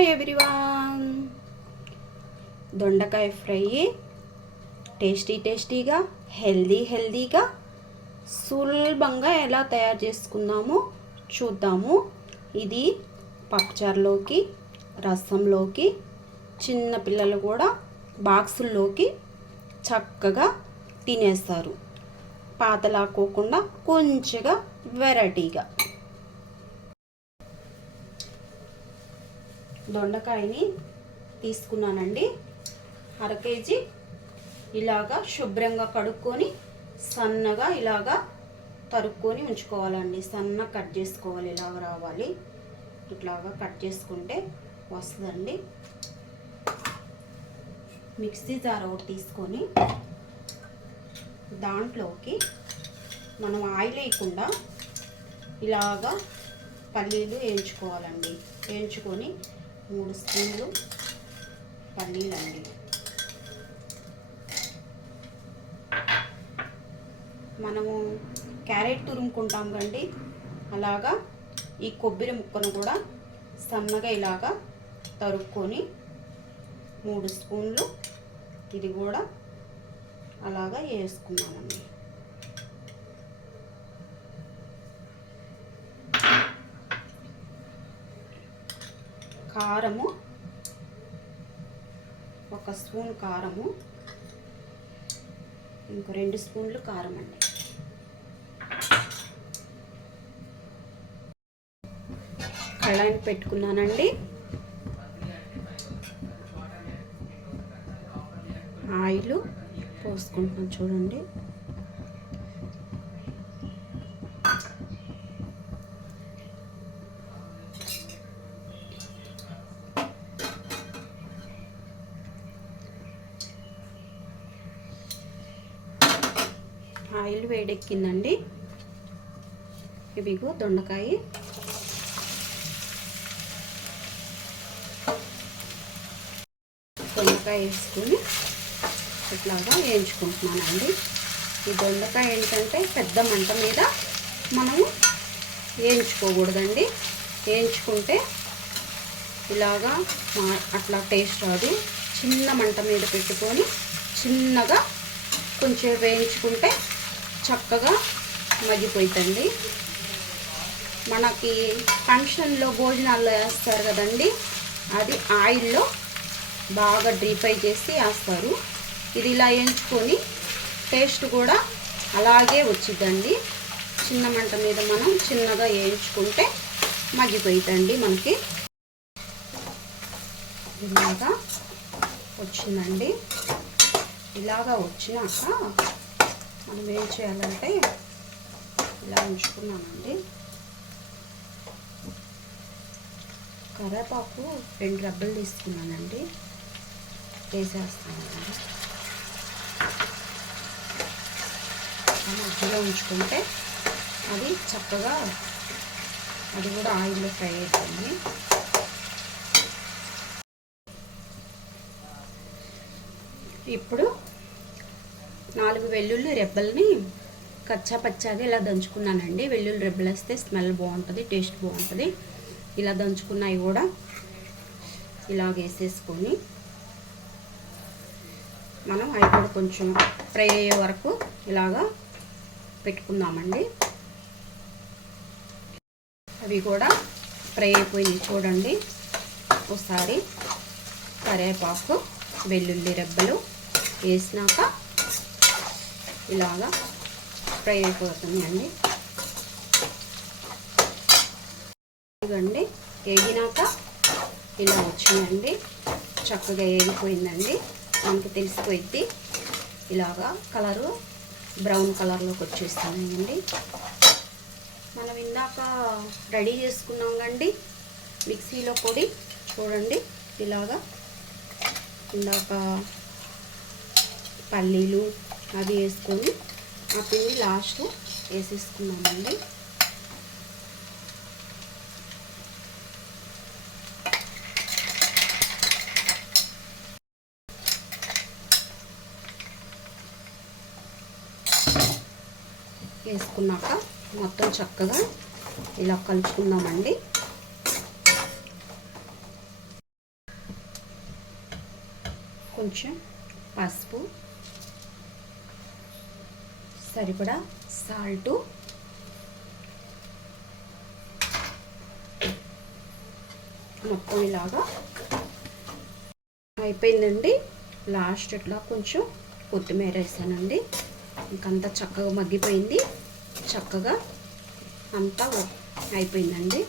Hi everyone, దొండకాయ fry టేస్టీగా హెల్దీగా సులభంగా ఎలా తయారు చేసుకుందామో చూద్దాము. ఇది పప్పుచారులోకి, రసంలోకి, చిన్న పిల్లలు కూడా బాక్సుల్లోకి చక్కగా తినేస్తారు. పాతలాకోకుండా కొంచెంగా వెరైటీగా. దొండకాయని తీసుకున్నానండి. 1/2 కేజీ. ఇలాగా శుభ్రంగా కడుక్కొని సన్నగా ఇలాగా తరుక్కొని ఉంచుకోవాలండి. సన్నగా కట్ చేసుకోవాలి. ఇలాగ రావాలి. ఇట్లాగా కట్ చేసుకుంటే వస్తుందండి. మిక్సీ జార్ ఒకటి తీసుకొని దాంట్లోకి మనం ఆయిల్ వేయకుండా ఇలాగా పల్లీలు వేయించుకోవాలండి. వేయించుకొని 3 స్పూన్లు పల్లీలండి. మనము క్యారెట్ తురుముకుంటాం కండి, అలాగా ఈ కొబ్బరి ముక్కను కూడా సన్నగా ఇలాగా తరుక్కొని 3 స్పూన్లు ఇది కూడా అలాగా వేసుకున్నానండి. కారము 1 స్పూన్ కారము, ఇంకో 2 స్పూన్లు కారం అండి. కళాయిని పెట్టుకున్నానండి. ఆయిల్ పోసుకుంటున్నాను చూడండి. ఆయిల్ వేడెక్కిందండి. ఇవిగో దొండకాయ వేసుకొని ఇట్లాగా వేయించుకుంటున్నానండి. ఈ దొండకాయ ఏంటంటే పెద్ద మంట మీద మనము వేయించుకోకూడదండి. వేయించుకుంటే ఇలాగా అట్లా టేస్ట్ రాదు. చిన్న మంట మీద పెట్టుకొని చిన్నగా కొంచెం వేయించుకుంటే చక్కగా మగ్గిపోతుందండి. మనకి ఫంక్షన్లో భోజనాల్లో వేస్తారు కదండి, అది ఆయిల్లో బాగా డీప్ ఫ్రై చేసి వేస్తారు. ఇది ఇలా వేయించుకొని టేస్ట్ కూడా అలాగే వచ్చిందండి. చిన్న మంట మీద మనం చిన్నగా వేయించుకుంటే మగ్గిపోతుందండి. మనకి ఇలాగా వచ్చిందండి. ఇలాగా వచ్చినాక మనం ఏం చేయాలంటే ఇలా ఉంచుకున్నానండి. కరివేపాకు 2 రెబ్బలు తీసుకున్నానండి. వేసేస్తానండి. మధ్యలో ఉంచుకుంటే అది చక్కగా అది కూడా ఆయిల్లో ఫ్రై అవుతుంది. ఇప్పుడు 4 వెల్లుల్లి రెబ్బల్ని కచ్చా పచ్చాగా ఇలా దంచుకున్నానండి. వెల్లుల్లి రెబ్బలు వేస్తే స్మెల్ బాగుంటుంది, టేస్ట్ బాగుంటుంది. ఇలా దంచుకున్నవి కూడా ఇలా వేసేసుకొని మనం అవి కూడా కొంచెం ఫ్రై అయ్యే వరకు ఇలాగా పెట్టుకుందామండి. అవి కూడా ఫ్రై అయిపోయినాయి చూడండి. ఒకసారి కరివేపాకు, వెల్లుల్లి రెబ్బలు వేసినాక ఇలాగా ఫ్రై అయిపోతుందండి. ఇదండి వేగినాక ఇలా వచ్చినాయండి. చక్కగా వేగిపోయిందండి. మనకు తెలిసిపోయింది. ఇలాగా కలరు బ్రౌన్ కలర్లోకి వచ్చేస్తున్నాయండి. మనం ఇందాక రెడీ చేసుకున్నాం కండి మిక్సీలో పొడి చూడండి. ఇలాగా ఇందాక పల్లీలు అవి వేసుకొని ఆ పిండి లాస్ట్ వేసేసుకున్నామండి. వేసుకున్నాక మొత్తం చక్కగా ఇలా కలుపుకుందామండి. కొంచెం పసుపు, సరిపడా సాల్టు, మొత్తం ఇలాగా అయిపోయిందండి. లాస్ట్ ఇట్లా కొంచెం కొత్తిమీర వేసానండి. ఇంకంతా చక్కగా మగ్గిపోయింది, చక్కగా అంతా అయిపోయిందండి.